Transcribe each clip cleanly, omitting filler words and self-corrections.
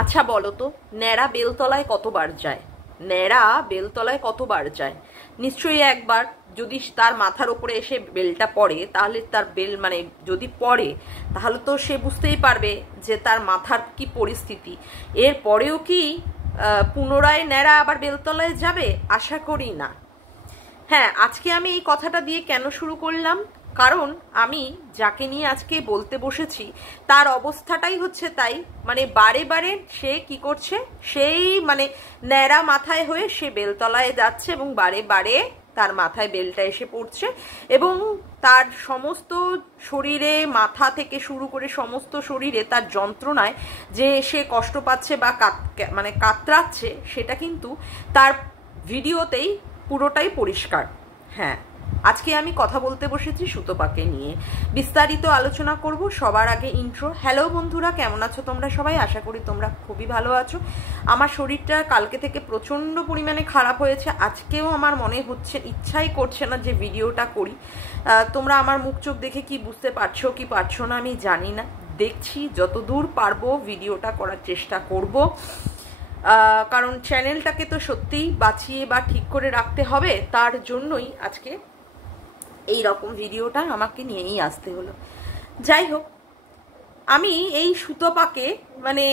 আচ্ছা বলো তো, ন্যাড়া বেলতলায় কতবার যায়? ন্যাড়া বেলতলায় কতবার যায়? নিশ্চয়ই একবার। যদি তার মাথার উপরে এসে বেলটা পড়ে, তাহলে তার বেল মানে যদি পড়ে, তাহলে তো সে বুঝতেই পারবে যে তার মাথার কি পরিস্থিতি। এর পরেও কি পুনরায় ন্যাড়া আবার বেলতলায় যাবে? আশা করি না। হ্যাঁ, আজকে আমি এই কথাটা দিয়ে কেন শুরু করলাম, কারণ আমি যাকে নিয়ে আজকে বলতে বসেছি তার অবস্থাটাই হচ্ছে তাই। মানে বারে বারে সে কি করছে, সেই মানে ন্যাড়া মাথায় হয়ে সে বেলতলায় যাচ্ছে এবং বারে বারে তার মাথায় বেলটা এসে পড়ছে এবং তার সমস্ত শরীরে, মাথা থেকে শুরু করে সমস্ত শরীরে তার যন্ত্রণায় যে সে কষ্ট পাচ্ছে বা মানে কাতরাচ্ছে, সেটা কিন্তু তার ভিডিওতেই পুরোটাই পরিষ্কার। হ্যাঁ, আজকে আমি কথা বলতে বসেছি সুতপাকে নিয়ে, বিস্তারিত আলোচনা করব। সবার আগে ইন্ট্রো। হ্যালো বন্ধুরা, কেমন আছো তোমরা সবাই? আশা করি তোমরা খুবই ভালো আছো। আমার শরীরটা কালকে থেকে প্রচণ্ড পরিমাণে খারাপ হয়েছে। আজকেও আমার মনে হচ্ছে, ইচ্ছাই করছে না যে ভিডিওটা করি। তোমরা আমার মুখ চোখ দেখে কি বুঝতে পারছো কি পারছো না আমি জানি না। দেখছি যতদূর পারবো ভিডিওটা করার চেষ্টা করব, কারণ চ্যানেলটাকে তো সত্যিই বাঁচিয়ে বা ঠিক করে রাখতে হবে। তার জন্যই আজকে এই রকম ভিডিওটা আমাকে নিয়েই আসতে হলো। যাই হোক, আমি এই সুতপাকে মানে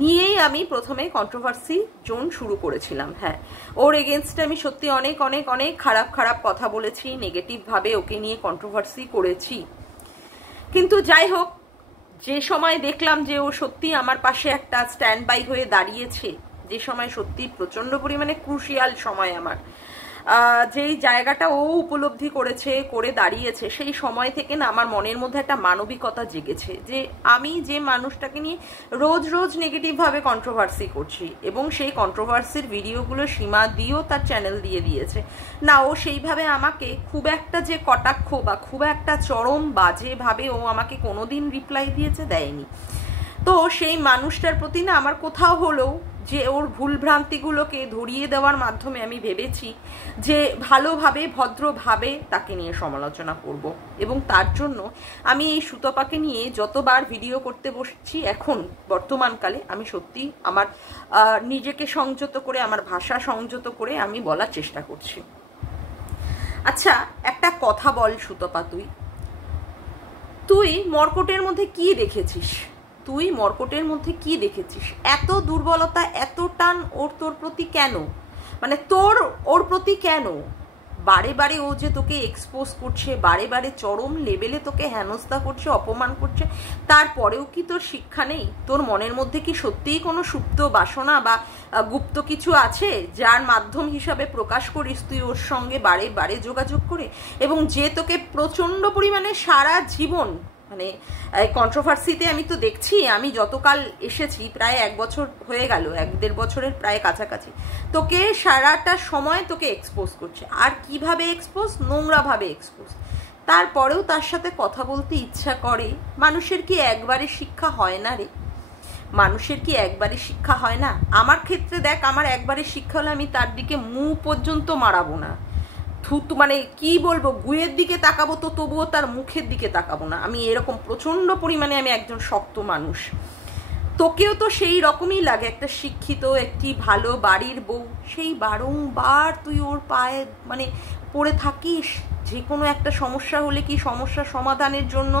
নিয়েই আমি প্রথমে কন্ট্রোভার্সি জোন শুরু করেছিলাম। হ্যাঁ, ওর এগেনস্টে আমি সত্যি অনেক অনেক অনেক খারাপ খারাপ কথা বলেছি, নেগেটিভভাবে ওকে নিয়ে কন্ট্রোভার্সি করেছি। কিন্তু যাই হোক, যে সময় দেখলাম যে ও সত্যি আমার পাশে একটা স্ট্যান্ড বাই হয়ে দাঁড়িয়েছে, যে সময় সত্যি প্রচণ্ড পরিমাণে ক্রুশিয়াল সময় আমার, যেই জায়গাটা ও উপলব্ধি করেছে, করে দাঁড়িয়েছে, সেই সময় থেকে না আমার মনের মধ্যে একটা মানবিকতা জেগেছে যে আমি যে মানুষটাকে নিয়ে রোজ রোজ নেগেটিভভাবে কন্ট্রোভার্সি করছি এবং সেই কন্ট্রোভার্সির ভিডিওগুলো সীমা দিয়েও তার চ্যানেল দিয়ে দিয়েছে না, ও সেইভাবে আমাকে খুব একটা যে কটাক্ষ বা খুব একটা চরম বাজেভাবে ও আমাকে কোনোদিন রিপ্লাই দিয়েছে, দেয়নি। তো সেই মানুষটার প্রতি না আমার কোথাও হলেও যে ওর ভুলভ্রান্তিগুলোকে ধরিয়ে দেওয়ার মাধ্যমে আমি ভেবেছি যে ভালোভাবে ভদ্রভাবে তাকে নিয়ে সমালোচনা করব, এবং তার জন্য আমি এই সুতপাকে নিয়ে যতবার ভিডিও করতে বসছি এখন বর্তমানকালে, আমি সত্যি আমার নিজেকে সংযত করে, আমার ভাষা সংযত করে আমি বলার চেষ্টা করছি। আচ্ছা, একটা কথা বল সুতপা, তুই মর্কটের মধ্যে কি দেখেছিস? তুই মর্কটের মধ্যে কি দেখেছিস? এত দুর্বলতা, এত টান তোর প্রতি কেন? মানে ওর প্রতি কেন? বারে বারে ও যে তোকে এক্সপোজ করছে, বারে বারে চরম লেভেলে তোকে হেনস্থা করছে, অপমান করছে, তারপরেও কি তোর শিক্ষা নেই? তোর মনের মধ্যে কি সত্যিই কোনো সুপ্ত বাসনা বা গুপ্ত কিছু আছে যার মাধ্যম হিসাবে প্রকাশ করিস তুই ওর সঙ্গে বারে বারে যোগাযোগ করে, এবং যে তোকে প্রচণ্ড পরিমাণে সারা জীবন মানে কন্ট্রোভার্সিতে আমি তো দেখছি, আমি যতকাল এসেছি প্রায় 1 বছর হয়ে গেল, 1-1.5 বছরের প্রায় কাছাকাছি, তোকে সারাটা সময় তোকে এক্সপোজ করছে। আর কিভাবে এক্সপোজ? নোংরাভাবে এক্সপোজ। তারপরেও তার সাথে কথা বলতে ইচ্ছা করে। মানুষের কি একবারে শিক্ষা হয় না রে? মানুষের কি একবারে শিক্ষা হয় না? আমার ক্ষেত্রে দেখ, আমার একবারে শিক্ষা হলে আমি তার দিকে মুখ পর্যন্ত মারাবো না, মানে কি বলবো, গুয়ের দিকে তাকাবো তো তবুও তার মুখের দিকে তাকাবো না। আমি এরকম প্রচন্ড পরিমাণে আমি একজন শক্ত মানুষ। তোকেও তো সেই রকমই লাগে, একটা শিক্ষিত, একটি ভালো বাড়ির বউ, সেই বারংবার তুই ওর পায়ে মানে পড়ে থাকিস। যে কোনো একটা সমস্যা হলে কি সমস্যা সমাধানের জন্য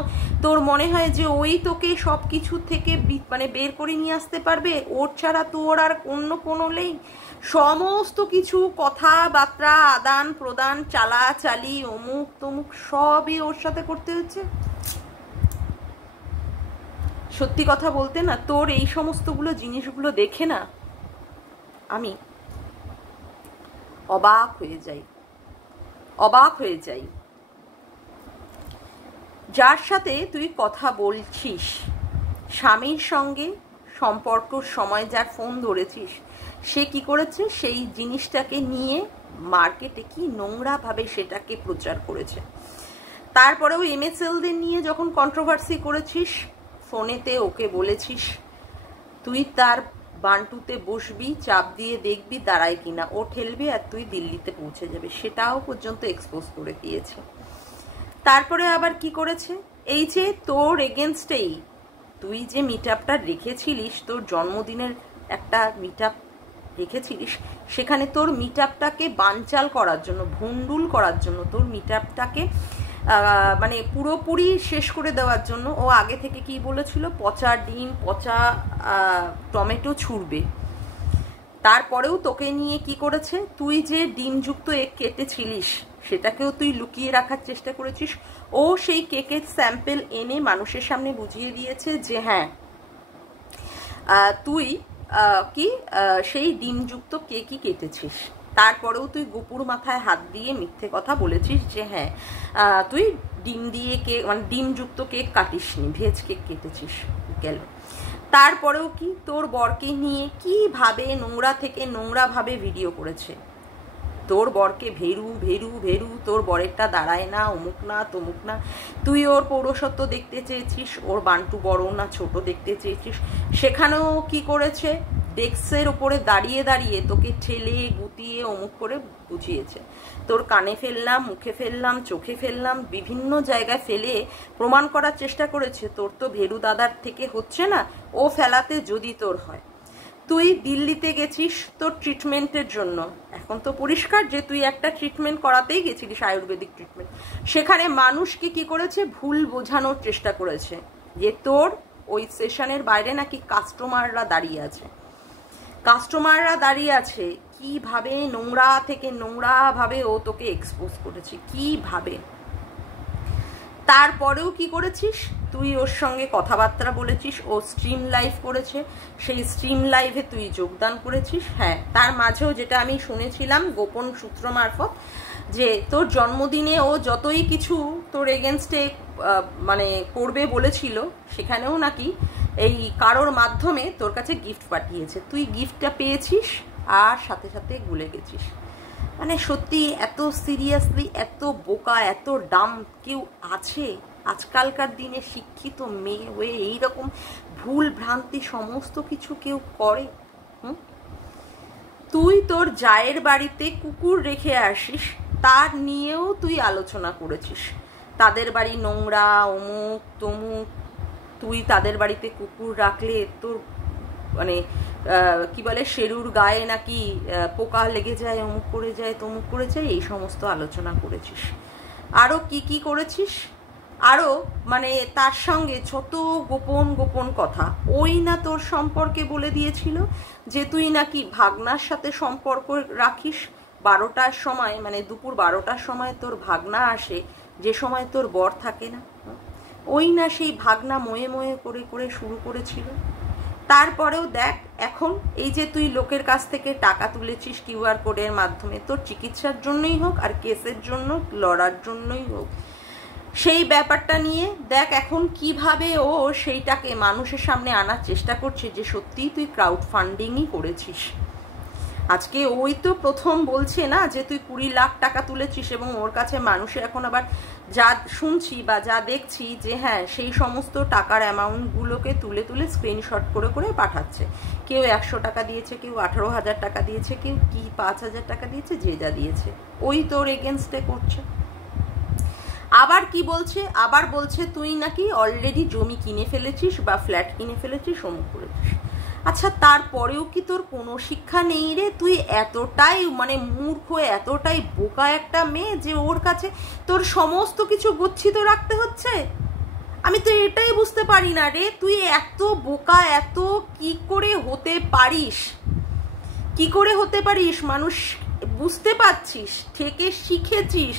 তোর মনে হয় যে ওই তোকে সব কিছু থেকে মানে বের করে নিয়ে আসতে পারবে, ওর ছাড়া তোর আর অন্য কোনো নেই। সমস্ত কিছু কথাবার্তা, আদান প্রদান, চালাচালি, অমুক তমুক সবই ওর সাথে করতে হচ্ছে। সত্যি কথা বলতে না, তোর এই সমস্তগুলো জিনিসগুলো দেখে না আমি অবাক হয়ে যাই, অবাক হয়ে যাই। যার সাথে তুই কথা বলছিস, স্বামীর সঙ্গে সম্পর্কর সময় যার ফোন ধরেছিস, সে কি করেছে? সেই জিনিসটাকে নিয়ে মার্কেটে কি নোংরাভাবে সেটাকে প্রচার করেছে। তারপরেও এমএসএলদের নিয়ে যখন কন্ট্রোভার্সি করেছিস, ফোনেতে ওকে বলেছিস তুই তার বান্টুতে বসবি, চাপ দিয়ে দেখবি দাঁড়ায় কিনা, ও ঠেলবে আর তুই দিল্লিতে পৌঁছে যাবে, সেটাও পর্যন্ত এক্সপোজ করে দিয়েছে। তারপরে আবার কি করেছে? এই যে তোর এগেনস্টেই তুই যে মিট আপটা রেখেছিলিস, তোর জন্মদিনের একটা মিট আপ রেখেছিলিস, সেখানে তোর মিট আপটাকে বানচাল করার জন্য, ভণ্ডুল করার জন্য, তোর মিট আপটাকে মানে পুরোপুরি শেষ করে দেওয়ার জন্য ও আগে থেকে কি বলেছিল, পচা ডিম, পচা টমেটো ছুঁড়বে। তারপরেও তোকে নিয়ে কি করেছে, তুই যে ডিমযুক্ত এগ কেটেছিলিস সেটাকেও তুই লুকিয়ে রাখার চেষ্টা করেছিস। ও সেই কেকের স্যাম্পেল এনে মানুষের সামনে বুঝিয়ে দিয়েছে যে হ্যাঁ তুই কি সেই ডিমযুক্ত কেকই কেটেছিস। তারপরেও তুই গোপুর মাথায় হাত দিয়ে মিথ্যে কথা বলেছিস যে হ্যাঁ তুই ডিম দিয়ে কেক, মানে ডিমযুক্ত কেক কাটিসনি, ভেজ কেক কেটেছিস। গেল। তারপরেও কি তোর বরকে নিয়ে কিভাবে নোংরা থেকে নোংরা ভাবে ভিডিও করেছে, তোর বরকে ভেরু ভেরু ভেরু, তোর বরেরটা দাঁড়ায় না, অমুক না তমুক না, তুই ওর পৌরসত্ব দেখতে চেয়েছিস, ওর বান্টু বড় না ছোট দেখতে চেয়েছিস, সেখানেও কি করেছে, ডেস্কের ওপরে দাঁড়িয়ে দাঁড়িয়ে তোকে ঠেলে গুতিয়ে অমুক করে বুঝিয়েছে। তোর কানে ফেললাম, মুখে ফেললাম, চোখে ফেললাম, বিভিন্ন জায়গায় ফেলে প্রমাণ করার চেষ্টা করেছে তোর তো ভেরু দাদার থেকে হচ্ছে না, ও ফেলাতে যদি তোর হয়। তুই দিল্লিতে গেছিস তোর ট্রিটমেন্টের জন্য, এখন তো পরিষ্কার যে তুই একটা ট্রিটমেন্ট করাতেই গেছিলিস, আয়ুর্বেদিক ট্রিটমেন্ট। সেখানে মানুষকে কি করেছে, ভুল বোঝানোর চেষ্টা করেছে যে তোর ওই সেশনের বাইরে নাকি কাস্টমাররা দাঁড়িয়ে আছে, কাস্টমাররা দাঁড়িয়ে আছে। কিভাবে নোংরা থেকে নোংরা ভাবে ও তোকে এক্সপোজ করেছে, কিভাবে। তারপরেও কি করেছিস, তুই ওর সঙ্গে কথাবার্তা বলেছিস, ও স্ট্রিম লাইভ করেছে, সেই স্ট্রিম লাইভে তুই যোগদান করেছিস। হ্যাঁ, তার মাঝেও যেটা আমি শুনেছিলাম গোপন সূত্র মারফত, যে তোর জন্মদিনে ও যতই কিছু তোর এগেনস্টে মানে করবে বলেছিল, সেখানেও নাকি এই কারোর মাধ্যমে তোর কাছে গিফট পাঠিয়েছে, তুই গিফটটা পেয়েছিস আর সাথে সাথে ভুলে গেছিস। মানে সত্যি এত সিরিয়াসলি, এত বোকা, এত ডাম কেউ আছে আজকালকার দিনে? শিক্ষিত মেয়ে হয়ে এইরকম ভুল ভ্রান্তি সমস্ত কিছু কেউ করে? তুই তোর জায়ের বাড়িতে কুকুর রেখে আসিস, তার নিয়েও তুই আলোচনা করেছিস, তাদের বাড়ি নোংরা, অমুক তমুক, তুই তাদের বাড়িতে কুকুর রাখলে তোর মানে কি বলে শেরুর গায়ে নাকি পোকা লেগে যায়, অমুক করে যায় তমুক করে যায়, এই সমস্ত আলোচনা করেছিস। আরও কি কি করেছিস, আরও মানে তার সঙ্গে যত গোপন গোপন কথা। ওই না তোর সম্পর্কে বলে দিয়েছিল যে তুই নাকি ভাগনার সাথে সম্পর্ক রাখিস, 12টার সময় মানে দুপুর 12টার সময় তোর ভাগনা আসে, যে সময় তোর বর থাকে না। ওই না সেই ভাগনা ময়ে ময়ে করে করে শুরু করেছিল। তারপরেও দেখ এখন এই যে তুই লোকের কাছ থেকে টাকা তুলেছিস কিউআর কোডের মাধ্যমে, তোর চিকিৎসার জন্যই হোক আর কেসের জন্য লড়ার জন্যই হোক, সেই ব্যাপারটা নিয়ে দেখ এখন কিভাবে ও সেইটাকে মানুষের সামনে আনার চেষ্টা করছে যে সত্যিই তুই ক্রাউড ফান্ডিংই করেছিস। আজকে ওই তো প্রথম বলছে না যে তুই 20 লাখ টাকা তুলেছিস, এবং ওর কাছে মানুষে এখন আবার যা শুনছি বা যা দেখছি যে হ্যাঁ সেই সমস্ত টাকার অ্যামাউন্টগুলোকে তুলে তুলে স্ক্রিনশট করে করে পাঠাচ্ছে। কেউ 100 টাকা দিয়েছে, কেউ 18,000 টাকা দিয়েছে, কেউ কি 5,000 টাকা দিয়েছে, যে যা দিয়েছে ওই তোর এগেনস্টে করছে। আবার কি বলছে, আবার বলছে তুই নাকি অলরেডি জমি কিনে ফেলেছিস বা ফ্ল্যাট কিনে ফেলেছিস, অমুক করেছিস। আচ্ছা তারপরেও কি তোর কোনো শিক্ষা নেই রে? তুই এতটাই মানে মূর্খ, এতটাই বোকা একটা মেয়ে যে ওর কাছে তোর সমস্ত কিছু গচ্ছিত রাখতে হচ্ছে। আমি তো এটাই বুঝতে পারি না রে, তুই এত বোকা, এত কি করে হতে পারিস, কি করে হতে পারিস? মানুষ বুঝতে পারছিস, থেকে শিখেছিস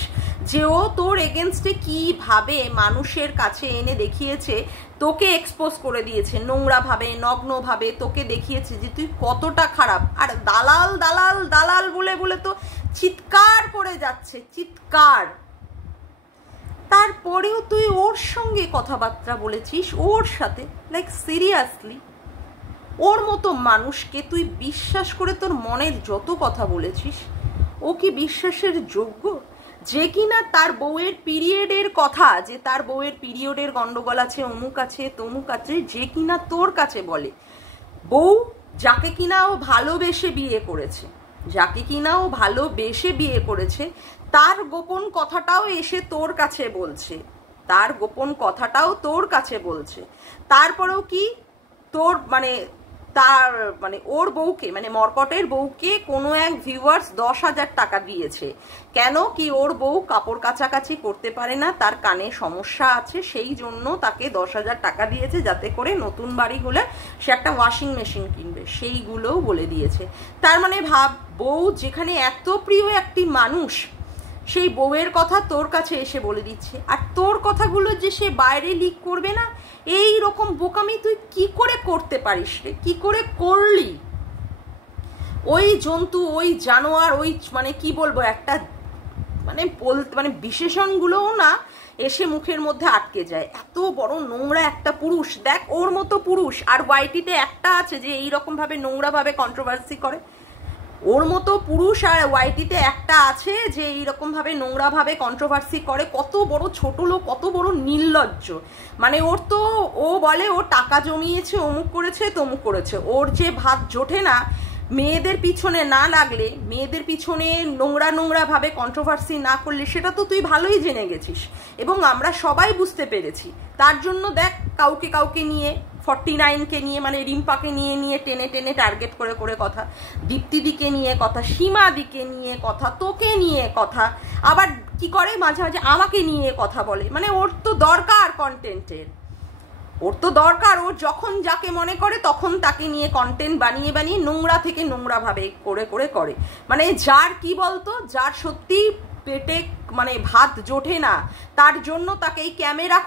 যে ও তোর এগেনস্টে কিভাবে মানুষের কাছে এনে দেখিয়েছে, তোকে এক্সপোজ করে দিয়েছে নোংরা ভাবে, নগ্ন ভাবে তোকে দেখিয়েছে যে তুই কতটা খারাপ। আর দালাল দালাল দালাল বলে বলে তো চিৎকার করে যাচ্ছে, চিৎকার। তারপরেও তুই ওর সঙ্গে কথাবার্তা বলেছিস, ওর সাথে, লাইক সিরিয়াসলি ওর মতো মানুষকে তুই বিশ্বাস করে তোর মনের যত কথা বলেছিস, ও কি বিশ্বাসের যোগ্য? যে কিনা তার বউয়ের পিরিয়ডের কথা, যে তার বউয়ের পিরিয়ডের গন্ডগোল আছে, অমুক আছে তমুক আছে, যে কিনা তোর কাছে বলে, বউ যাকে কিনা ও ভালোবেসে বিয়ে করেছে, যাকে কিনা ও ভালোবেসে বিয়ে করেছে, তার গোপন কথাটাও এসে তোর কাছে বলছে তার গোপন কথাটাও তোর কাছে বলছে। তারপরেও কি তোর মানে তার মানে ওর বউকে মানে মর্কটের বউকে কোনো এক ভিউয়ার্স 10,000 টাকা দিয়েছে। কেন কি ওর বউ কাপড় কাচাকাচি করতে পারে না, তার কানে সমস্যা আছে, সেই জন্য তাকে 10,000 টাকা দিয়েছে যাতে করে নতুন বাড়ি হলে সে একটা ওয়াশিং মেশিন কিনবে, সেইগুলোও বলে দিয়েছে। তার মানে ভাব, বউ যেখানে এত প্রিয় একটি মানুষ, সেই বউয়ের কথা তোর কাছে এসে বলে দিচ্ছে। আর তোর কথাগুলো যে সে বাইরে লিক করবে না, এই রকম বোকামি তুই কি করে করতে পারিস রে? কি করে করলি? ওই জন্তু, ওই জানোয়ার, ওই মানে কি বলবো, একটা মানে বলতে মানে বিশেষণগুলোও না এসে মুখের মধ্যে আটকে যায়। এত বড় নোংরা একটা পুরুষ, দেখ ওর মতো পুরুষ আর ওয়াইটিতে একটা আছে যে এইরকম ভাবে নোংরা ভাবে কন্ট্রোভার্সি করে। ওর মতো পুরুষ আর ওয়াইটিতে একটা আছে যে এইরকম ভাবে নোংরা ভাবে কন্ট্রোভার্সি করে। কত বড় ছোট লোক, কত বড় নির্লজ্জ। মানে ওর তো, ও বলে ও টাকা জমিয়েছে, অমুক করেছে তমুক করেছে, ওর যে ভাত জোটে না মেয়েদের পিছনে না লাগলে, মেয়েদের পিছনে নোংরা নোংরা ভাবে কন্ট্রোভার্সি না করলে, সেটা তো তুই ভালোই জেনে গেছিস এবং আমরা সবাই বুঝতে পেরেছি। তার জন্য দেখ কাউকে কাউকে নিয়ে, 49কে নিয়ে মানে রিম্পাকে নিয়ে নিয়ে টেনে টেনে টার্গেট করে করে কথা, দীপ্তিদিকে নিয়ে কথা, সীমাদিকে নিয়ে কথা, তোকে নিয়ে কথা, আবার কি করে মাঝে মাঝে আমাকে নিয়ে কথা বলে। মানে ওর তো দরকার কন্টেন্টের, ওর তো দরকার, ও যখন যাকে মনে করে তখন তাকে নিয়ে কন্টেন্ট বানিয়ে বানিয়ে নোংরা থেকে নোংরা ভাবে করে করে করে। মানে যার কি বলতো, যার সত্যি পেটে মানে ভাত জোটে না, তার জন্য তাকে এই ক্যামেরা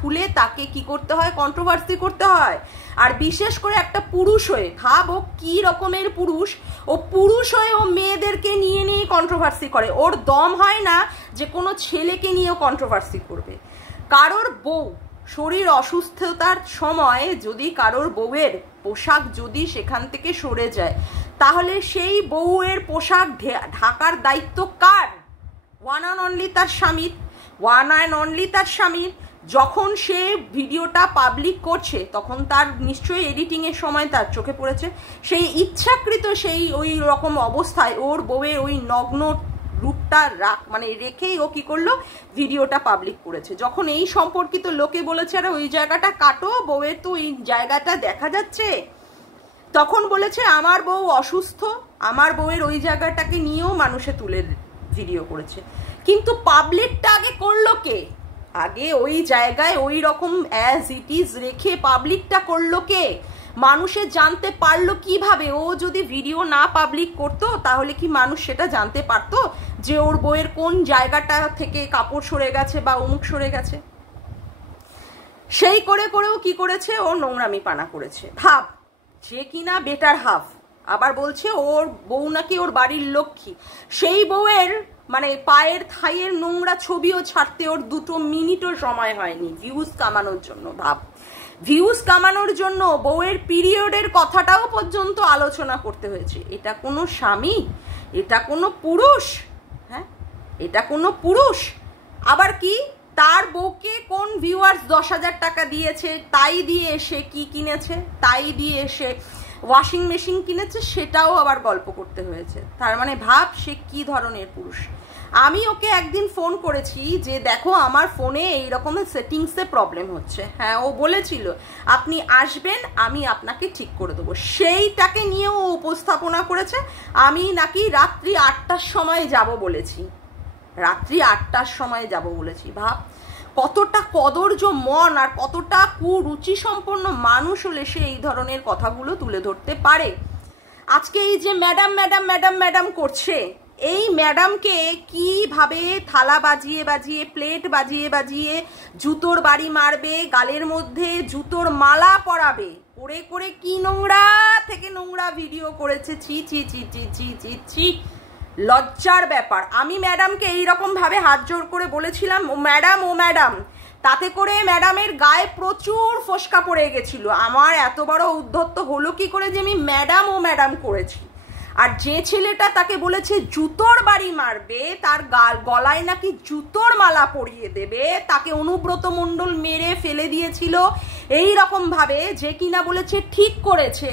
খুলে তাকে কি করতে হয়, কন্ট্রোভার্সি করতে হয়। আর বিশেষ করে একটা পুরুষ হয়ে, ভাব ও কি রকমের পুরুষ, ও পুরুষ হয়ে ও মেয়েদেরকে নিয়ে নিয়ে কন্ট্রোভার্সি করে। ওর দম হয় না যে কোনো ছেলেকে নিয়েও কন্ট্রোভার্সি করবে। কারোর বউ শরীর অসুস্থতার সময় যদি কারোর বউয়ের পোশাক যদি সেখান থেকে সরে যায়, তাহলে সেই বউয়ের পোশাক ঢাকার দায়িত্ব কার? ওয়ান অ্যান্ড অনলি তার স্বামীর। যখন সে ভিডিওটা পাবলিক করছে তখন তার নিশ্চয়ই এডিটিংয়ের সময় তার চোখে পড়েছে, সেই ইচ্ছাকৃত সেই ওই রকম অবস্থায় ওর বউয়ের ওই নগ্ন রূপটা মানে রেখেই ও কি করলো, ভিডিওটা পাবলিক করেছে। যখন এই সম্পর্কিত লোকে বলেছে আরে ওই জায়গাটা কাটো, বউয়ের তো ওই জায়গাটা দেখা যাচ্ছে, তখন বলেছে আমার বউ অসুস্থ, আমার বউয়ের ওই জায়গাটাকে নিয়েও মানুষে তুলে ভিডিও করেছে। কিন্তু পাবলিকটা আগে করলো কে? আগে ওই জায়গায় ওই রকম অ্যাজ ইট ইজ রেখে পাবলিকটা করলো কে? মানুষে জানতে পারলো কিভাবে? ও যদি ভিডিও না পাবলিক করতো তাহলে কি মানুষ সেটা জানতে পারতো যে ওর বউয়ের কোন জায়গাটা থেকে কাপড় সরে গেছে বা অমুক সরে গেছে? সেই করে করেও কি করেছে, ও নোংরামি পানা করেছে। ভাব, যে কিনা বেটার হাফ, আবার বলছে ওর বউ নাকি ওর বাড়ির লক্ষ্মী, সেই বউয়ের মানে পায়ের থাইয়ের নোংরা ছবিও ছাড়তে ওর 2 মিনিটও সময় হয়নি ভিউজ কামানোর জন্য। ভাব, ভিউজ কামানোর জন্য বউয়ের পিরিয়ডের কথাটাও পর্যন্ত আলোচনা করতে হয়েছে। এটা কোনো স্বামী? এটা কোনো পুরুষ? হ্যাঁ, এটা কোনো পুরুষ? আবার কি তার বউকে কোন ভিউয়ার্স 10,000 টাকা দিয়েছে, তাই দিয়ে সে কি কিনেছে, তাই দিয়ে সে ওয়াশিং মেশিন কিনেছে, সেটাও আবার গল্প করতে হয়েছে। তার মানে ভাব সে কি ধরনের পুরুষ। আমি ওকে একদিন ফোন করেছি যে দেখো আমার ফোনে এইরকম সেটিংসে প্রবলেম হচ্ছে। হ্যাঁ, ও বলেছিল আপনি আসবেন, আমি আপনাকে ঠিক করে দেবো। সেইটাকে নিয়েও উপস্থাপনা করেছে আমি নাকি রাত্রি 8টার সময় যাব বলেছি, রাত্রি 8টার সময় যাব বলেছি। ভাব, কতটা কদর্য মন আর কতটা কুরুচি সম্পন্ন মানুষ হলে সে এই ধরনের কথাগুলো তুলে ধরতে পারে। আজকে এই যে ম্যাডাম ম্যাডাম ম্যাডাম ম্যাডাম করছে, এই ম্যাডামকে কিভাবে থালা বাজিয়ে বাজিয়ে, প্লেট বাজিয়ে বাজিয়ে জুতোর বাড়ি মারবে, গালের মধ্যে জুতোর মালা পরাবে, করে করে কি নোংরা থেকে নোংরা ভিডিও করেছে। ছি ছি ছি ছি ছি ছি ছি, লজ্জার ব্যাপার। আমি ম্যাডামকে এইরকম ভাবে হাত জোর করে বলেছিলাম ও ম্যাডাম, তাতে করে ম্যাডামের গায়ে প্রচুর ফোসকা পড়ে গেছিল। আমার এত বড় উদ্ধত্ত হলো কি করে যে আমি ম্যাডাম করেছি। আর যে ছেলেটা তাকে বলেছে জুতোর বাড়ি মারবে, তার গলায় নাকি জুতোর মালা পরিয়ে দেবে, তাকে অনুব্রত মণ্ডল মেরে ফেলে দিয়েছিল এই রকম ভাবে, যে কিনা বলেছে ঠিক করেছে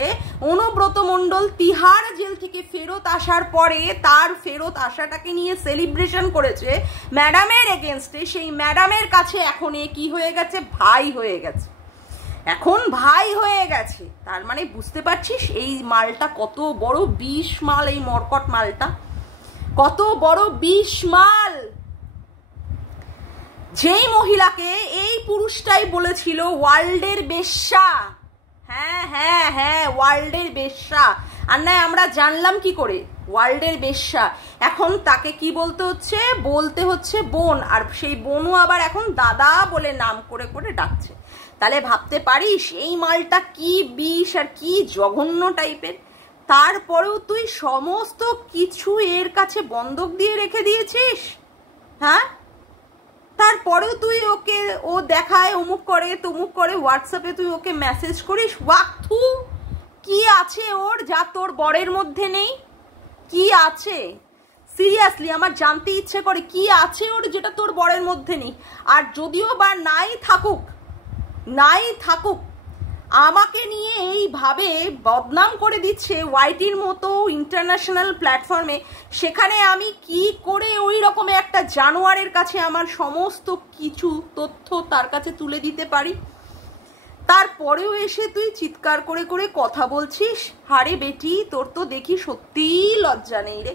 অনুব্রত মণ্ডল তিহার জেল থেকে ফেরত আসার পরে তার ফেরত আসাটাকে নিয়ে সেলিব্রেশন করেছে ম্যাডামের এগেনস্টে, সেই ম্যাডামের কাছে এখন এ কি হয়ে গেছে, ভাই হয়ে গেছে, এখন ভাই হয়ে গেছে। তার মানে বুঝতে পারছিস এই মালটা কত বড় বিষ মাল, এই মরকট মালটা কত বড় বিষ মাল। যেই মহিলাকে এই পুরুষটাই বলেছিল ওয়ার্ল্ডের বেশ্যা, হ্যাঁ হ্যাঁ হ্যাঁ ওয়ার্ল্ডের বেশ্যা, আর না আমরা জানলাম কি করে ওয়ার্ল্ডের বেশ্যা, এখন তাকে কি বলতে হচ্ছে বোন, আর সেই বোনও আবার এখন দাদা বলে নাম করে করে ডাকছে। তাহলে ভাবতে পারিস এই মালটা কি বিষ আর কি জঘন্য টাইপের। তারপরেও তুই সমস্ত কিছু এর কাছে বন্ধক দিয়ে রেখে দিয়েছিস, হ্যাঁ, তারপরেও তুই ওকে, ও দেখায় অমুক করে তমুক করে, হোয়াটসঅ্যাপে তুই ওকে মেসেজ করিস, ওয়াক্থু কি আছে ওর যা তোর বরের মধ্যে নেই, কি আছে সিরিয়াসলি আমার জানতে ইচ্ছে করে, কি আছে ওর যেটা তোর বরের মধ্যে নেই। আর যদিও বা নাই থাকুক আমাকে নিয়ে এইভাবে বদনাম করে দিচ্ছে ওয়াইটির মতো ইন্টারন্যাশনাল প্ল্যাটফর্মে, সেখানে আমি কি করে ওই রকমের একটা জানোয়ারের কাছে আমার সমস্ত কিছু তথ্য তার কাছে তুলে দিতে পারি। তারপরেও এসে তুই চিৎকার করে করে কথা বলছিস। হারে বেটি, তোর তো দেখি সত্যিই লজ্জা নেই রে,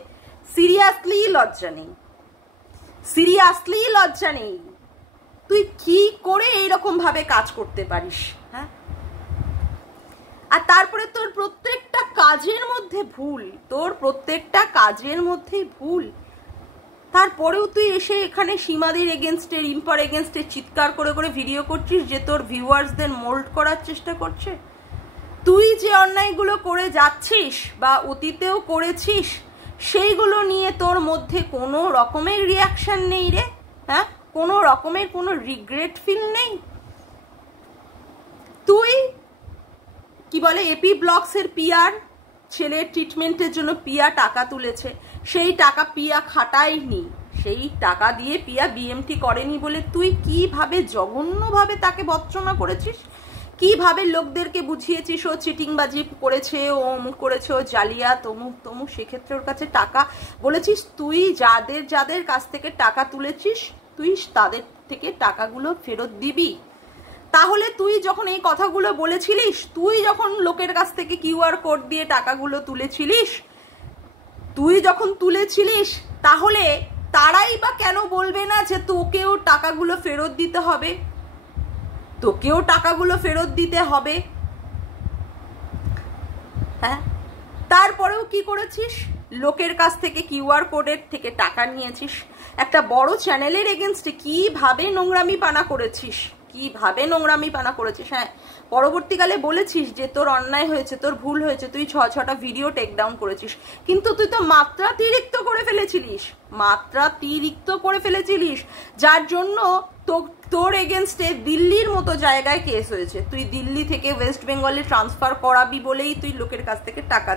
সিরিয়াসলি লজ্জা নেই। তুই কি করে এইরকম ভাবে কাজ করতে পারিস, হ্যাঁ? আর তারপরে তোর প্রত্যেকটা কাজের মধ্যে ভুল, তারপরেও তুই এসে এখানে সীমাদির এগেনস্টে, রিম্পার এগেনস্টে চিৎকার করে করে ভিডিও করছিস যে তোর ভিউয়ার্সদের মোল্ড করার চেষ্টা করছে। তুই যে অন্যায়গুলো করে যাচ্ছিস বা অতীতেও করেছিস সেইগুলো নিয়ে তোর মধ্যে কোনো রকমের রিয়াকশন নেই রে, হ্যাঁ, কোনো রকমের কোনো রিগ্রেট ফিল নেই। তুই কি বলে এপি ব্লগসের পিয়ার, ছেলের ট্রিটমেন্টের জন্য পিয়া টাকা তুলেছে, সেই টাকা পিয়া খাটায়নি, সেই টাকা দিয়ে পিয়া বিএমটি করেনি বলে তুই কিভাবে জঘন্যভাবে তাকে বঞ্চনা করেছিস, কিভাবে লোকদেরকে বুঝিয়েছিস ও চিটিংবাজি করেছে, ও অমুক করেছে, ও জালিয়া তমুক, সেক্ষেত্রে ওর কাছে টাকা বলেছিস। তুই যাদের কাছ থেকে টাকা তুলেছিস তুই তাদের থেকে টাকাগুলো ফেরত দিবি। তাহলে তুই যখন এই কথাগুলো বলেছিলিস, তুই যখন লোকের কাছ থেকে কিউআর কোড দিয়ে টাকাগুলো তুলেছিলিস, তাহলে তারাই বা কেন বলবে না যে তোকেও টাকাগুলো ফেরত দিতে হবে, হ্যাঁ? তারপরেও কি করেছিস, লোকের কাছ থেকে কিউআর কোডের থেকে টাকা নিয়েছিস, একটা বড় চ্যানেলের এগেনস্টে কিভাবে নোংরামি পানা করেছিস, হ্যাঁ, পরবর্তীকালে বলেছিস যে তোর অন্যায় হয়েছে, তোর ভুল হয়েছে, তুই 6টা ভিডিও টেক ডাউন করেছিস, কিন্তু তুই তো মাত্রাতিরিক্ত করে ফেলেছিলিস, যার জন্য তোর এগেনস্টে দিল্লির মতো জায়গায় কেস হয়েছে। তুই দিল্লি থেকে ওয়েস্ট বেঙ্গলে ট্রান্সফার করাবি বলেই তুই লোকের কাছ থেকে টাকা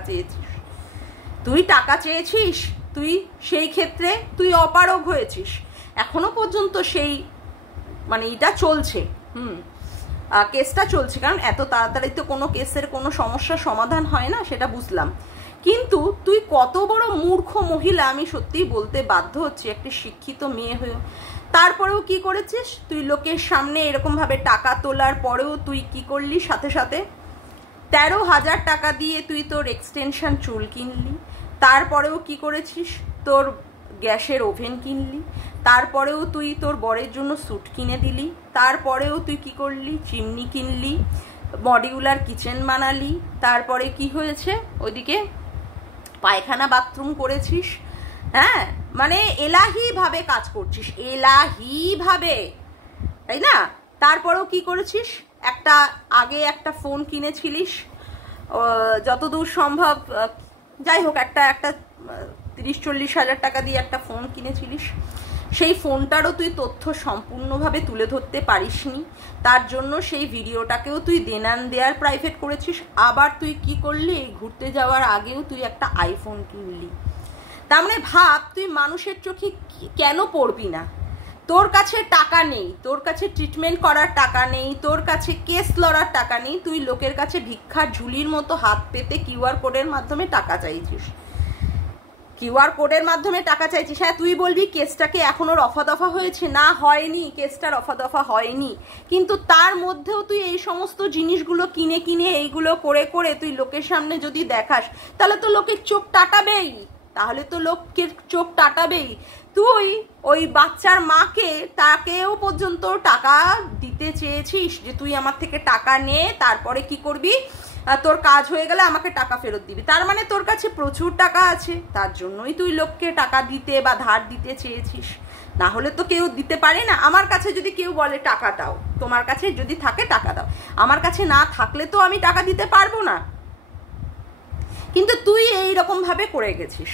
চেয়েছিস, তুই সেই ক্ষেত্রে তুই অপারগ হয়েছিস। এখনো পর্যন্ত সেই মানে এটা চলছে, কেসটা চলছে, কারণ এত তাড়াতাড়ি তো কোনো কেসের কোনো সমস্যার সমাধান হয় না, সেটা বুঝলাম। কিন্তু তুই কত বড় মূর্খ মহিলা আমি সত্যিই বলতে বাধ্য হচ্ছি, একটি শিক্ষিত মেয়ে হয়েও। তারপরেও কি করেছিস, তুই লোকের সামনে এরকম ভাবে টাকা তোলার পরেও তুই কি করলি, সাথে 13,000 টাকা দিয়ে তুই তোর এক্সটেনশন চুল কিনলি। তারপরেও কি করেছিস, তোর গ্যাসের ওভেন কিনলি। তারপরেও তুই তোর বরের জন্য স্যুট কিনে দিলি। তারপরেও তুই কি করলি, চিমনি কিনলি, মডিউলার কিচেন বানালি। তারপরে কি হয়েছে, ওইদিকে পায়খানা বাথরুম করেছিস, হ্যাঁ, মানে এলাহি ভাবে কাজ করছিস, তাই না? তারপরেও কি করেছিস, আগে একটা ফোন কিনেছিলিস, যতদূর সম্ভব, যাই হোক একটা 30-40 হাজার টাকা দিয়ে একটা ফোন কিনেছিলিস। সেই ফোনটারও তুই তথ্য সম্পূর্ণভাবে তুলে ধরতে পারিসনি, তার জন্য সেই ভিডিওটাকেও তুই দেনান দেয়ার প্রাইভেট করেছিস। আবার তুই কি করলি, ঘুরতে যাওয়ার আগেও তুই একটা আইফোন কিনলি। তার মানে ভাব, তুই মানুষের চোখে কেন পড়বি না? তোর কাছে টাকা নেই, তোর কাছে ট্রিটমেন্ট করার টাকা নেই, তোর কাছে কেস লড়ার টাকা নেই, তুই লোকের কাছে ভিক্ষার ঝুলির মতো হাত পেতে কিউআর কোডের মাধ্যমে টাকা চাইছিস, কিউআর কোডের মাধ্যমে টাকা চাইছিস। হ্যাঁ, তুই বলবি কেসটাকে এখনো রফা দফা হয়েছে, না হয়নি, কেসটা রফা দফা হয়নি, কিন্তু তার মধ্যেও তুই এই সমস্ত জিনিসগুলো কিনে কিনে এইগুলো করে করে তুই লোকের সামনে যদি দেখাস, তাহলে তো লোকের চোখ টাটাবেই, তাহলে তো লোকের চোখ টাটাবেই। তুই ওই বাচ্চার মাকে, তাকেও পর্যন্ত টাকা দিতে চেয়েছিস যে তুই আমার থেকে টাকা নে, তারপরে কি করবি, তোর কাজ হয়ে গেলে আমাকে টাকা ফেরত দিবি। তার মানে তোর কাছে প্রচুর টাকা আছে, তার জন্যই তুই লোককে টাকা দিতে বা ধার দিতে চেয়েছিস, না হলে তো কেউ দিতে পারে না। আমার কাছে যদি কেউ বলে টাকা দাও, তোমার কাছে যদি থাকে টাকা দাও, আমার কাছে না থাকলে তো আমি টাকা দিতে পারবো না। কিন্তু তুই এইরকম ভাবে করে গেছিস,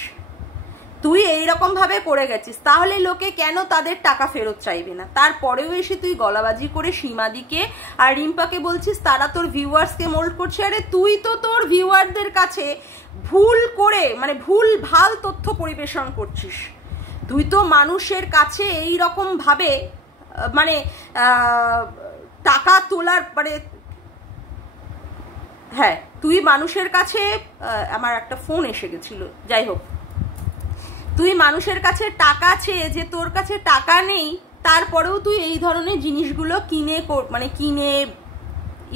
তুই এইরকম ভাবে করে গেছিস, তাহলে লোকে কেন তাদের টাকা ফেরত চাইবে না? তারপরেও এসে তুই গলাবাজি করে সীমাদিকে আর রিম্পাকে বলছিস তারা তোর ভিউয়ার্সকে মোল্ড করছে। আরে তুই তো তোর ভিউয়ারদের কাছে ভুল করে, মানে ভুল ভাল তথ্য পরিবেশন করছিস। তুই তো মানুষের কাছে এই রকম ভাবে মানে টাকা তোলার, মানে হ্যাঁ, তুই মানুষের কাছে, আমার একটা ফোন এসে গেছিল, যাই হোক, তুই মানুষের কাছে টাকা চেয়ে যে তোর কাছে টাকা নেই, তারপরেও তুই এই ধরনের জিনিসগুলো কিনে, মানে কিনে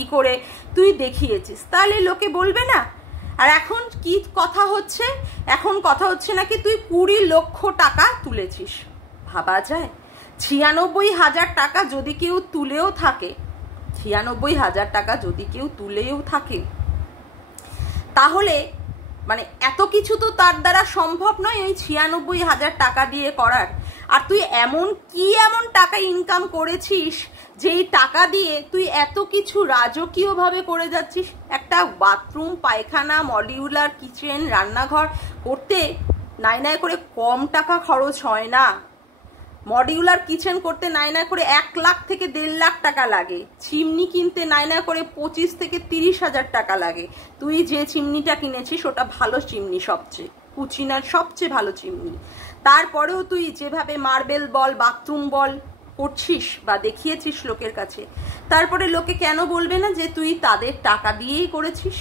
ই করে তুই দেখিয়েছিস, তাহলে লোকে বলবে না? আর এখন কি কথা হচ্ছে, এখন কথা হচ্ছে নাকি তুই 20 লক্ষ টাকা তুলেছিস। ভাবা যায়? 96,000 টাকা যদি কেউ তুলেও থাকে, 96,000 টাকা যদি কেউ তুলেও থাকে, তাহলে মানে এত কিছু তো তার দ্বারা সম্ভব নয় ওই 96,000 টাকা দিয়ে করার। আর তুই এমন টাকা ইনকাম করেছিস যেই টাকা দিয়ে তুই এত কিছু রাজকীয়ভাবে করে যাচ্ছিস। একটা বাথরুম, পায়খানা, মডিউলার কিচেন, রান্নাঘর করতে নাই নাই করে কম টাকা খরচ হয় না। মডিউলার কিচেন করতে নাই না করে 1 লাখ থেকে 1.5 লাখ টাকা লাগে। চিমনি কিনতে নাই না করে 25 থেকে 30,000 টাকা লাগে। তুই যে চিমনিটা কিনেছিস ওটা ভালো চিমনি, সবচেয়ে কুচিনার সবচেয়ে ভালো চিমনি। তারপরেও তুই যেভাবে মার্বেল বল, বাথরুম বল করছিস বা দেখিয়েছিস লোকের কাছে, তারপরে লোকে কেন বলবে না যে তুই তাদের টাকা দিয়েই করেছিস,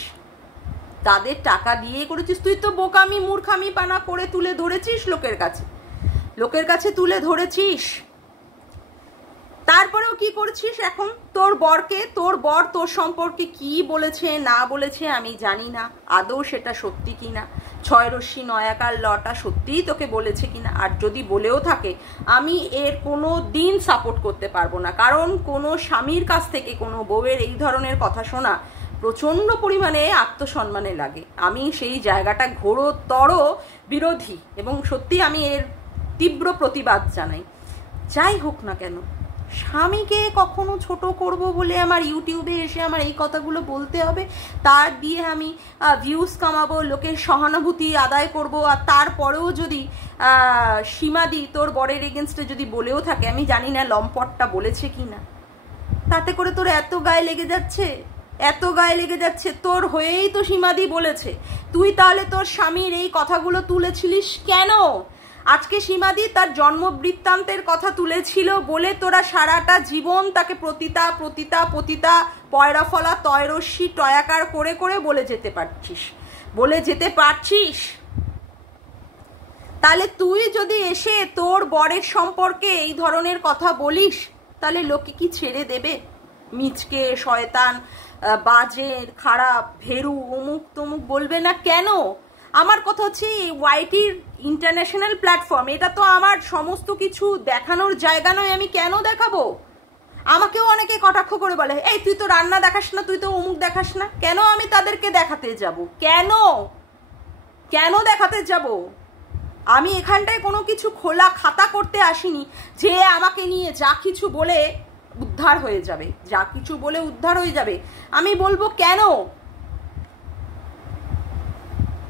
তাদের টাকা দিয়েই করেছিস। তুই তো বোকামি মূর্খামি পানা করে তুলে ধরেছিস লোকের কাছে, লোকের কাছে তুলে ধরেছিস। তারপরেও কি করছিস এখন? তোর বরকে, তোর বর তোর সম্পর্কে কি বলেছে না বলেছে আমি জানি না, আদৌ সেটা সত্যি কিনা, 6 রশ্মি 9 আকার লটা সত্যিই তোকে বলেছে কিনা। আর যদি বলেও থাকে, আমি এর কোনো দিন সাপোর্ট করতে পারবো না, কারণ কোনো স্বামীর কাছ থেকে কোনো বউয়ের এই ধরনের কথা শোনা প্রচণ্ড পরিমাণে আত্মসম্মানে লাগে। আমি সেই জায়গাটা ঘোরতর বিরোধী এবং সত্যি আমি এর তীব্র প্রতিবাদ জানাই। যাই হোক না কেন, স্বামীকে কখনো ছোট করব বলে আমার ইউটিউবে এসে আমার এই কথাগুলো বলতে হবে, তার দিয়ে আমি ভিউজ কামাবো, লোকের সহানুভূতি আদায় করব, আর তারপরেও যদি সীমাদি তোর বরের এগেনস্টে যদি বলেও থাকে, আমি জানি না লম্পটটা বলেছে কি না, তাতে করে তোর এত গায়ে লেগে যাচ্ছে, এত গায়ে লেগে যাচ্ছে, তোর হয়েই তো সীমাদি বলেছে। তুই তাহলে তোর স্বামীর এই কথাগুলো তুলেছিলিস কেন? আজকে সীমাদি তার জন্ম বৃত্তান্তের কথা তুলেছিল বলে তোরা সারাটা জীবন তাকে প্রতিতা প্রতিতা প্রতিতা পয়রা ফলা তয়রস্যি টয়াকার করে করে বলে যেতে পারছিস, বলে যেতে পারছিস। তাহলে তুই যদি এসে তোর বরের সম্পর্কে এই ধরনের কথা বলিস, তাহলে লোকে কি ছেড়ে দেবে? মিচকে, শয়তান, বাজে, খারাপ, ভেরু, অমুক তমুক বলবে না কেন? আমার কথা হচ্ছে ওয়াইটির ইন্টারন্যাশনাল প্ল্যাটফর্ম, এটা তো আমার সমস্ত কিছু দেখানোর জায়গা নয়, আমি কেন দেখাবো? আমাকেও অনেকে কটাক্ষ করে বলে, এই তুই তো রান্না দেখাস না, তুই তো অমুক দেখাস না। কেন আমি তাদেরকে দেখাতে যাব? কেন কেন দেখাতে যাব? আমি এখানটায় কোনো কিছু খোলা খাতা করতে আসিনি যে আমাকে নিয়ে যা কিছু বলে উদ্ধার হয়ে যাবে, যা কিছু বলে উদ্ধার হয়ে যাবে। আমি বলবো কেন?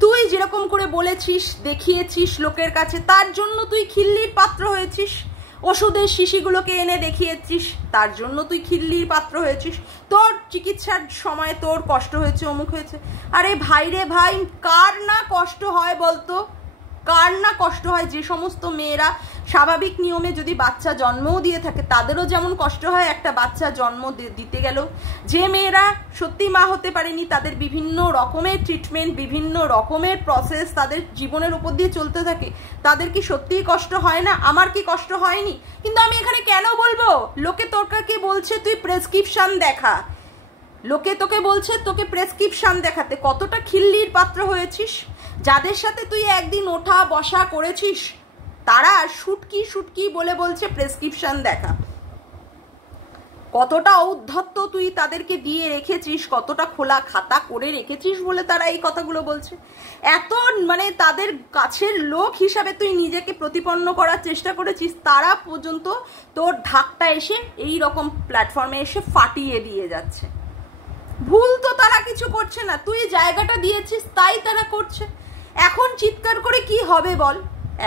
তুই যেরকম করে বলেছিস, দেখিয়েছিস লোকের কাছে, তার জন্য তুই খিল্লির পাত্র হয়েছিস। ওষুধের শিশিগুলোকে এনে দেখিয়েছিস, তার জন্য তুই খিল্লির পাত্র হয়েছিস, তোর চিকিৎসার সময় তোর কষ্ট হয়েছে, অমুক হয়েছে। আরে ভাই রে ভাই, কার না কষ্ট হয় বলতো, কার না কষ্ট হয়? যে সমস্ত মেয়েরা স্বাভাবিক নিয়মে যদি বাচ্চা জন্মও দিয়ে থাকে তাদেরও যেমন কষ্ট হয় একটা বাচ্চা জন্ম দিতে গেলেও। যে মেয়েরা সত্যি মা হতে পারেনি তাদের বিভিন্ন রকমের ট্রিটমেন্ট, বিভিন্ন রকমের প্রসেস তাদের জীবনের উপর দিয়ে চলতে থাকে, তাদের কি সত্যিই কষ্ট হয় না? আমার কি কষ্ট হয়নি? কিন্তু আমি এখানে কেন বলবো? লোকে তোকে বলছে তুই প্রেসক্রিপশন দেখা, লোকে তোকে বলছে তোকে প্রেসক্রিপশন দেখাতে। কতটা খিল্লির পাত্র হয়েছিস? যাদের সাথে তুই একদিন ওঠা বসা করেছিস তারা শুটকি বলে বলছে প্রেসক্রিপশন দেখা। কতটা ঔদ্ধত্য তুই তাদেরকে দিয়ে রেখেছিস, কতটা খোলা খাতা করে রেখেছিস বলে তারা এই কথাগুলো বলছে। এত মানে তাদের কাছের লোক হিসাবে তুই নিজেকে প্রতিপন্ন করার চেষ্টা করেছিস, তারা পর্যন্ত তোর ঢাকটা এসে এই রকম প্ল্যাটফর্মে এসে ফাটিয়ে দিয়ে যাচ্ছে। ভুল তো তারা কিছু করছে না, তুই জায়গাটা দিয়েছিস তাই তারা করছে। এখন চিৎকার করে কি হবে বল?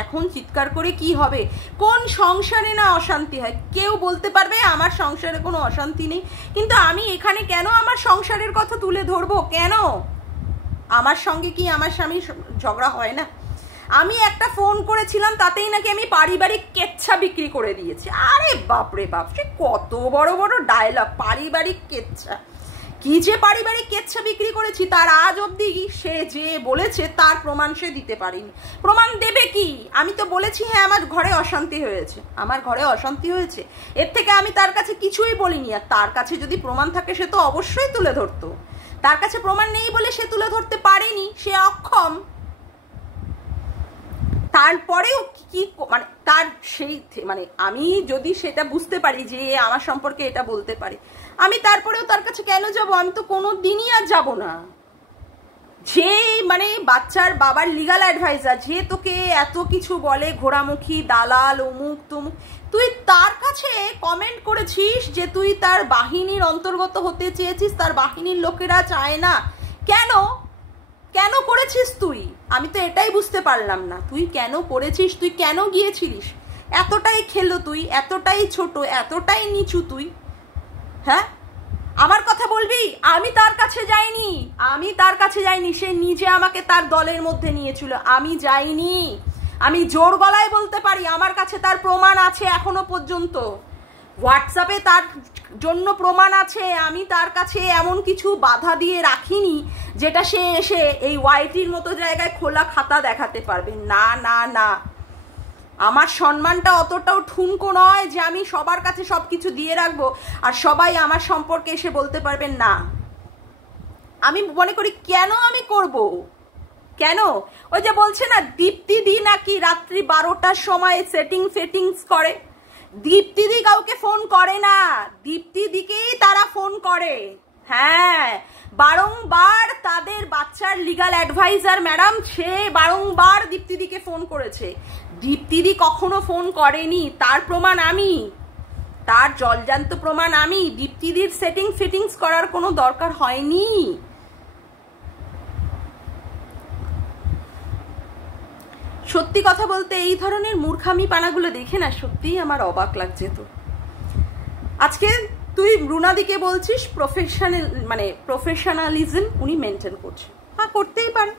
এখন চিৎকার করে কি হবে? কোন সংসারে না অশান্তি হয়? কেউ বলতে পারবে আমার সংসারে কোনো অশান্তি নেই, কিন্তু আমি এখানে কেন আমার সংসারের কথা তুলে ধরবো? কেন? আমার সঙ্গে কি আমার স্বামীর ঝগড়া হয় না? আমি একটা ফোন করেছিলাম তাতেই নাকি আমি পারিবারিক কেচ্ছা বিক্রি করে দিয়েছি। আরে বাপরে বাপ, সে কত বড় বড় ডায়লগ! পারিবারিক কেচ্ছা, কি যে পারিবারিক কেচ্ছা বিক্রি করেছি তার আজ অবধি সে যে বলেছে তার প্রমাণ সে দিতে পারিনি। প্রমাণ দেবে কি? আমি তো বলেছি হ্যাঁ আমার ঘরে অশান্তি হয়েছে, আমার ঘরে অশান্তি হয়েছে, এর থেকে আমি তার কাছে কিছুই বলিনি। আর তার কাছে যদি প্রমাণ থাকে সে তো অবশ্যই তুলে ধরতো। তার কাছে প্রমাণ নেই বলে সে তুলে ধরতে পারেনি, সে অক্ষম। তারপরেও কি মানে তার সেই মানে আমি যদি সেটা বুঝতে পারি যে আমার সম্পর্কে এটা বলতে পারে, আমি তারপরেও তার কাছে কেন যাব? আমি তো কোনো দিনই আর যাব না। যে মানে বাচ্চার বাবার লিগাল অ্যাডভাইজার, যে তোকে এত কিছু বলে ঘোড়ামুখী দালাল অমুক তমুক, তুই তার কাছে কমেন্ট করেছিস যে তুই তার বাহিনীর অন্তর্গত হতে চেয়েছিস, তার বাহিনীর লোকেরা চায় না। কেন কেন করেছিস তুই? আমি তো এটাই বুঝতে পারলাম না, তুই কেন করেছিস? তুই কেন গিয়েছিলিস? এতটাই খেলো তুই, এতটাই ছোট, এতটাই নিচু তুই? হ্যাঁ, আমার কথা বলবি? আমি তার কাছে যাইনি, আমি তার কাছে যাইনি, সে নিজে আমাকে তার দলের মধ্যে নিয়েছিল, আমি যাইনি। আমি জোর গলায় বলতে পারি আমার কাছে তার প্রমাণ আছে এখনো পর্যন্ত, হোয়াটসঅ্যাপে তার জন্য প্রমাণ আছে। আমি তার কাছে এমন কিছু বাধা দিয়ে রাখিনি যেটা সে এসে এই ওয়াইটির মতো জায়গায় খোলা খাতা দেখাতে পারবে না। না না, আমার সম্মানটা অতটাও ঠুনকো নয় যে আমি সবার কাছে সবকিছু দিয়ে রাখবো আর সবাই আমার সম্পর্কে এসে বলতে পারবেন না। আমি মনে করি কেন আমি করব? কেন? ওই যে বলছে না দীপ্তিদি নাকি রাত্রি 12টার সময় সেটিংস করে। দীপ্তিদি কাউকে ফোন করে না, দীপ্তিদিকেই তারা ফোন করে। হ্যাঁ, বারংবার তাদের বাচ্চার লিগাল অ্যাডভাইজার ম্যাডাম সে বারংবার দীপ্তিদিকে ফোন করেছে। দীপ্তিদি কখনো ফোন করেনি, তার প্রমাণ আমি, তার জলজান্ত প্রমাণ আমি। দীপ্তিদির সেটিংস করার কোনো দরকার হয়নি। সত্যি কথা বলতে এই ধরনের মূর্খামি পানাগুলো দেখে না সত্যিই আমার অবাক লাগছে। তো আজকে তুই রুনাদিকে বলছিস প্রফেশনালিজম উনি মেনটেন করছে। হ্যাঁ, করতেই পারে,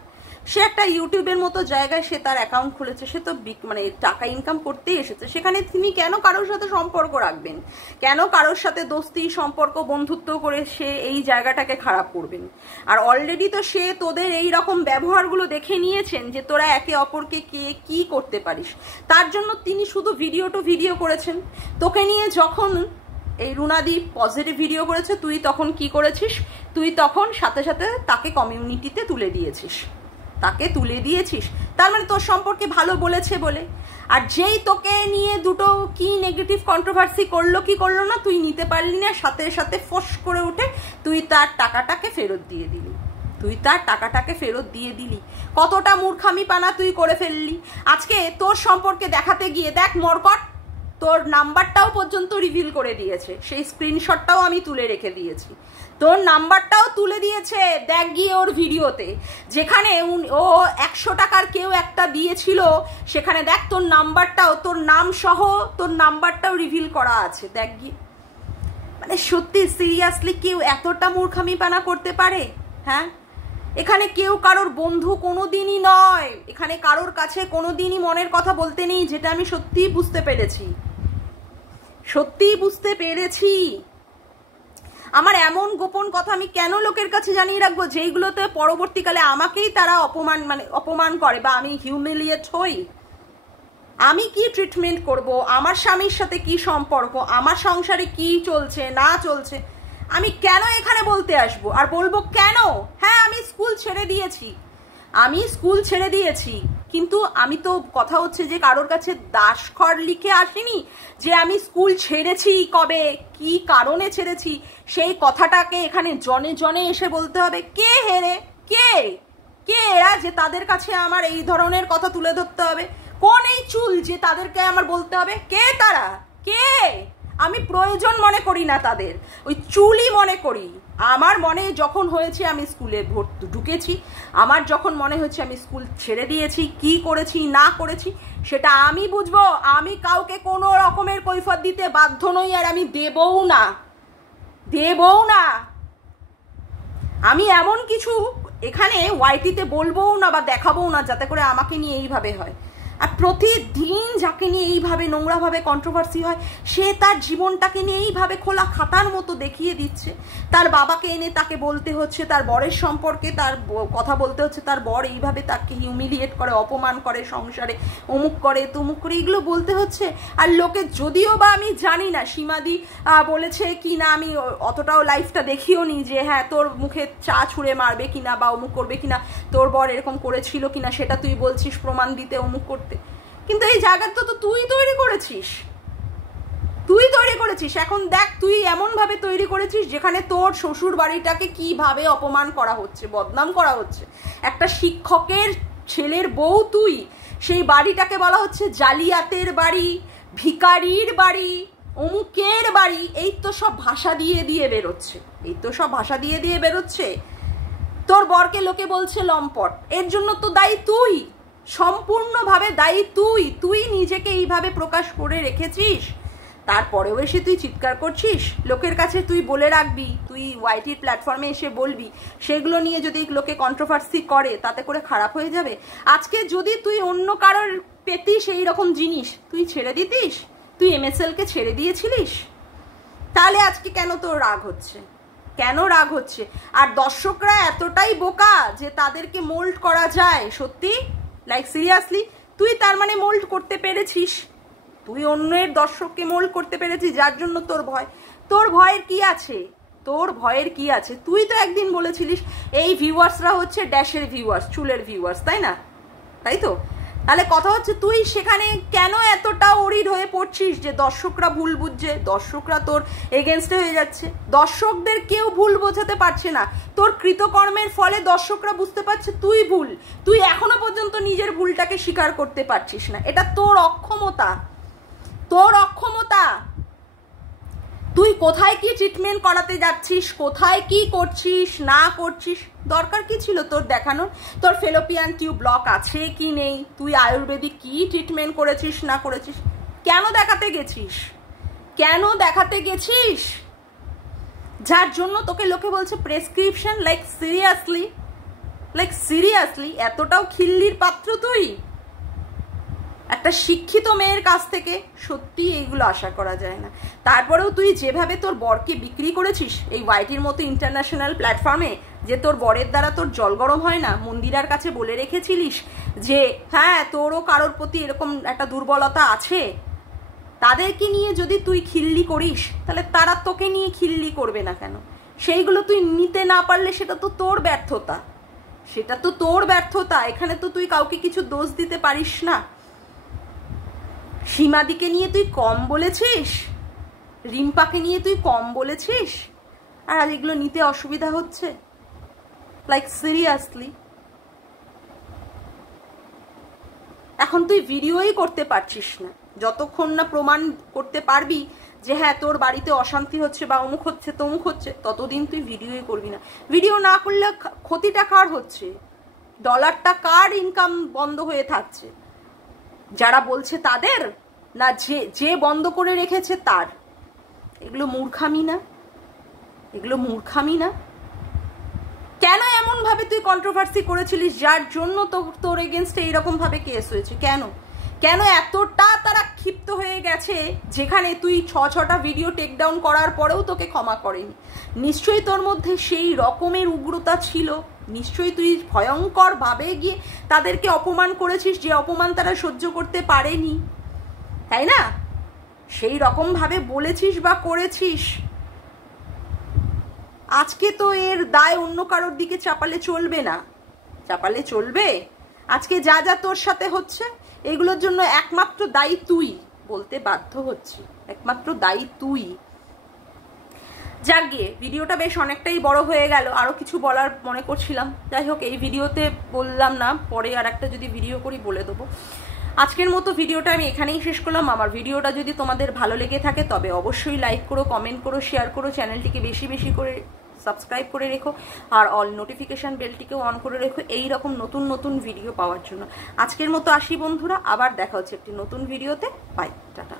সে একটা ইউটিউবের মতো জায়গায় সে তার অ্যাকাউন্ট খুলেছে, সে তো মানে টাকা ইনকাম করতেই এসেছে। সেখানে তিনি কেন কারোর সাথে সম্পর্ক রাখবেন? কেন কারোর সাথে দোস্তি সম্পর্ক বন্ধুত্ব করে সে এই জায়গাটাকে খারাপ করবেন? আর অলরেডি তো সে তোদের এই রকম ব্যবহারগুলো দেখে নিয়েছেন যে তোরা একে অপরকে কে কি করতে পারিস। তার জন্য তিনি শুধু ভিডিও করেছেন। তোকে নিয়ে যখন এই রুনাদি পজিটিভ ভিডিও করেছে তুই তখন কি করেছিস? তুই তখন সাথে সাথে তাকে কমিউনিটিতে তুলে দিয়েছিস, তার মানে তোর সম্পর্কে ভালো বলেছে বলে। আর যেই তোকে নিয়ে দুটো কি নেগেটিভ কন্ট্রোভার্সি করলো কি করলো না তুই নিতে পারলি না, সাথে সাথে ফোস করে উঠে তুই তার টাকাটাকে ফেরত দিয়ে দিলি। কতটা মূর্খামি পানা তুই করে ফেললি। আজকে তোর সম্পর্কে দেখাতে গিয়ে দেখ মরকট তোর নাম্বারটাও পর্যন্ত রিভিল করে দিয়েছে, সেই স্ক্রিনশটটাও আমি তুলে রেখে দিয়েছি। তোর নাম্বারটাও তুলে দিয়েছে, দেখ গিয়ে ওর ভিডিওতে, যেখানে ও 100 টাকার কেউ একটা দিয়েছিল, সেখানে দেখ তোর নাম্বারটাও, তোর নাম সহ তোর নাম্বারটাও রিভিল করা আছে, দেখ গিয়ে। মানে সত্যি সিরিয়াসলি কেউ এতটা মূর্খামিপানা করতে পারে? হ্যাঁ, এখানে কেউ কারোর বন্ধু কোনোদিনই নয়, এখানে কারোর কাছে কোনোদিনই মনের কথা বলতে নেই, যেটা আমি সত্যিই বুঝতে পেরেছি, সত্যিই বুঝতে পেরেছি। আমার এমন গোপন কথা আমি কেন লোকের কাছে জানিয়ে রাখবো, যেইগুলোতে পরবর্তীকালে আমাকেই তারা অপমান করে বা আমি হিউমিলিয়েট হই? আমি কি ট্রিটমেন্ট করব, আমার স্বামীর সাথে কি সম্পর্ক, আমার সংসারে কি চলছে না চলছে, আমি কেন এখানে বলতে আসবো? আর বলবো কেন? হ্যাঁ, আমি স্কুল ছেড়ে দিয়েছি, কিন্তু আমি তো কথা হচ্ছে যে কারোর কাছে দাসখর লিখে আসিনি যে আমি স্কুল ছেড়েছি, কবে কি কারণে ছেড়েছি, সেই কথাটাকে এখানে জনে জনে এসে বলতে হবে। কে হেরে, কে এরা যে তাদের কাছে আমার এই ধরনের কথা তুলে ধরতে হবে? কোন এই চুল যে তাদেরকে আমার বলতে হবে? কে তারা? কে? আমি প্রয়োজন মনে করি না তাদের, ওই চুলই মনে করি। আমার মনে যখন হয়েছে আমি স্কুলে ঢুকেছি, আমার যখন মনে হচ্ছে আমি স্কুল ছেড়ে দিয়েছি, কি করেছি না করেছি সেটা আমি বুঝবো। আমি কাউকে কোনো রকমের কৈফিয়ত দিতে বাধ্য নই, আর আমি দেবও না। আমি এমন কিছু এখানে ওয়াইটিতে বলবোও না বা দেখাবোও না যাতে করে আমাকে নিয়ে এইভাবে হয়। আর প্রতিদিন যাকে নিয়ে এইভাবে নোংরাভাবে কন্ট্রোভার্সি হয়, সে তার জীবনটাকে নিয়ে এইভাবে খোলা খাতার মতো দেখিয়ে দিচ্ছে। তার বাবাকে এনে তাকে বলতে হচ্ছে, তার বরের সম্পর্কে তার কথা বলতে হচ্ছে, তার বর এইভাবে তাকে হিউমিলিয়েট করে, অপমান করে, সংসারে অমুক করে তমুক করে, এগুলো বলতে হচ্ছে। আর লোকে যদিও বা আমি জানি না সীমাদি বলেছে কি না, আমি অতটাও লাইফটা দেখিও নি যে হ্যাঁ তোর মুখে চা ছুঁড়ে মারবে কিনা বা অমুক করবে কিনা, তোর বর এরকম করেছিল কিনা সেটা তুই বলছিস প্রমাণ দিতে, অমুক করতে। কিন্তু এই জায়গাটা তো তুই তৈরি করেছিস। এখন দেখ তুই এমন ভাবে তৈরি করেছিস যেখানে তোর শ্বশুর বাড়িটাকে কিভাবে অপমান করা হচ্ছে, বদনাম করা হচ্ছে। একটা শিক্ষকের ছেলের বউ তুই, সেই বাড়িটাকে বলা হচ্ছে জালিয়াতের বাড়ি, ভিখারির বাড়ি, অমুকের বাড়ি। এই তো সব ভাষা দিয়ে বেরোচ্ছে। তোর বরকে লোকে বলছে লম্পট, এর জন্য তো দায়ী তুই, সম্পূর্ণভাবে দায়ী তুই নিজেকে এইভাবে প্রকাশ করে রেখেছিস। তারপরেও এসে তুই চিৎকার করছিস, লোকের কাছে তুই বলে রাখবি, তুই ওয়াইটির প্ল্যাটফর্মে এসে বলবি, সেগুলো নিয়ে যদি লোকে কন্ট্রোভার্সি করে তাতে করে খারাপ হয়ে যাবে। আজকে যদি তুই অন্য কারোর পেতিস এই রকম জিনিস, তুই ছেড়ে দিতিস? তুই MSLকে ছেড়ে দিয়েছিলিস? তাহলে আজকে কেন তোর রাগ হচ্ছে? আর দর্শকরা এতটাই বোকা যে তাদেরকে মোল্ড করা যায়? সত্যি লাইক সিরিয়াসলি তুই তার মানে মোল্ড করতে পেরেছিস, তুই অন্যের দর্শককে মোল্ড করতে পেরেছিস, যার জন্য তোর ভয়ের কি আছে? তুই তো একদিন বলেছিলিস এই ভিউয়ার্সরা হচ্ছে ড্যাশের ভিউয়ার্স, চুলের ভিউয়ার্স, তাই তো? তাহলে কথা হচ্ছে তুই সেখানে কেন এতটা অরিড হয়ে পড়ছিস যে দর্শকরা ভুল বুঝছে, দর্শকরা তোর এগেনস্টে হয়ে যাচ্ছে। দর্শকদের কেউ ভুল বোঝাতে পারছে না, তোর কৃতকর্মের ফলে দর্শকরা বুঝতে পারছে তুই ভুল, তুই এখনো পর্যন্ত নিজের ভুলটাকে স্বীকার করতে পারছিস না। এটা তোর অক্ষমতা। তুই কোথায় কি ট্রিটমেন্ট করাতে যাচ্ছিস, কোথায় কি করছিস না করছিস, দরকার কি ছিল তোর দেখানোর? তোর ফেলোপিয়ান টিউব ব্লক আছে কি নেই, তুই আয়ুর্বেদিক কি ট্রিটমেন্ট করেছিস না করেছিস, কেন দেখাতে গেছিস? যার জন্য তোকে লোকে বলছে প্রেসক্রিপশন। লাইক সিরিয়াসলি এতটাও খিল্লির পাত্র তুই? একটা শিক্ষিত মেয়ের কাছ থেকে সত্যি এইগুলো আশা করা যায় না। তারপরেও তুই যেভাবে তোর বরকে বিক্রি করেছিস এই ওয়াইটির মতো ইন্টারন্যাশনাল প্ল্যাটফর্মে, যে তোর বরের দ্বারা তোর জল গরম হয় না, মন্দিরার কাছে বলে রেখেছিলিস যে হ্যাঁ তোরও কারোর প্রতি এরকম একটা দুর্বলতা আছে, তাদেরকে নিয়ে যদি তুই খিল্লি করিস তাহলে তারা তোকে নিয়ে খিল্লি করবে না কেন? সেইগুলো তুই নিতে না পারলে সেটা তো তোর ব্যর্থতা। এখানে তো তুই কাউকে কিছু দোষ দিতে পারিস না। সীমাদিকে নিয়ে তুই কম বলেছিস, রিম্পাকে নিয়ে তুই কম বলেছিস, আর আজ এগুলো নিতে অসুবিধা হচ্ছে? লাইক সিরিয়াসলি এখন তুই ভিডিওই করতে পারছিস না, যতক্ষণ না প্রমাণ করতে পারবি যে হ্যাঁ তোর বাড়িতে অশান্তি হচ্ছে বা অমুক হচ্ছে তমুক হচ্ছে, ততদিন তুই ভিডিওই করবি না। ভিডিও না করলে ক্ষতিটা কার হচ্ছে? ডলারটা কার ইনকাম বন্ধ হয়ে থাকছে? যারা বলছে তাদের, না যে বন্ধ করে রেখেছে তার? এগুলো মূর্খামি না? এগুলো মূর্খামি না? কেন এমন ভাবে তুই কন্ট্রোভার্সি করেছিলিস যার জন্য তোর এগেনস্টে এইরকম ভাবে কেস হয়েছে? কেন কেন এতটা তারা ক্ষিপ্ত হয়ে গেছে, যেখানে তুই 6টা ভিডিও টেক ডাউন করার পরেও তোকে ক্ষমা করেনি? নিশ্চয়ই তোর মধ্যে সেই রকমের উগ্রতা ছিল, নিশ্চয়ই তুই ভয়ঙ্কর ভাবে গিয়ে তাদেরকে অপমান করেছিস, যে অপমান তারা সহ্য করতে পারেনি, তাই না? সেই রকম ভাবে বলেছিস বা করেছিস। আজকে তো এর দায় অন্য কারোর দিকে চাপালে চলবে না, চাপালে চলবে? আজকে যা যা তোর সাথে হচ্ছে এগুলোর জন্য একমাত্র দায়ী তুই, বলতে বাধ্য হচ্ছি, একমাত্র দায়ী তুই। যাক গিয়ে, ভিডিওটা বেশ অনেকটাই বড় হয়ে গেল, আরো কিছু বলার মনে করছিলাম, যাই হোক এই ভিডিওতে বললাম না, পরে আর একটা যদি ভিডিও করি বলে দেবো। আজকের মতো ভিডিওটা আমি এখানেই শেষ করলাম। আমার ভিডিওটা যদি তোমাদের ভালো লেগে থাকে তবে অবশ্যই লাইক করো, কমেন্ট করো, শেয়ার করো, চ্যানেলটিকে বেশি বেশি করে সাবস্ক্রাইব করে রেখো, আর অল নোটিফিকেশান বেলটিকেও অন করে রেখো এই রকম নতুন নতুন ভিডিও পাওয়ার জন্য। আজকের মতো আসি বন্ধুরা, আবার দেখা হচ্ছে একটি নতুন ভিডিওতে। Bye, tata.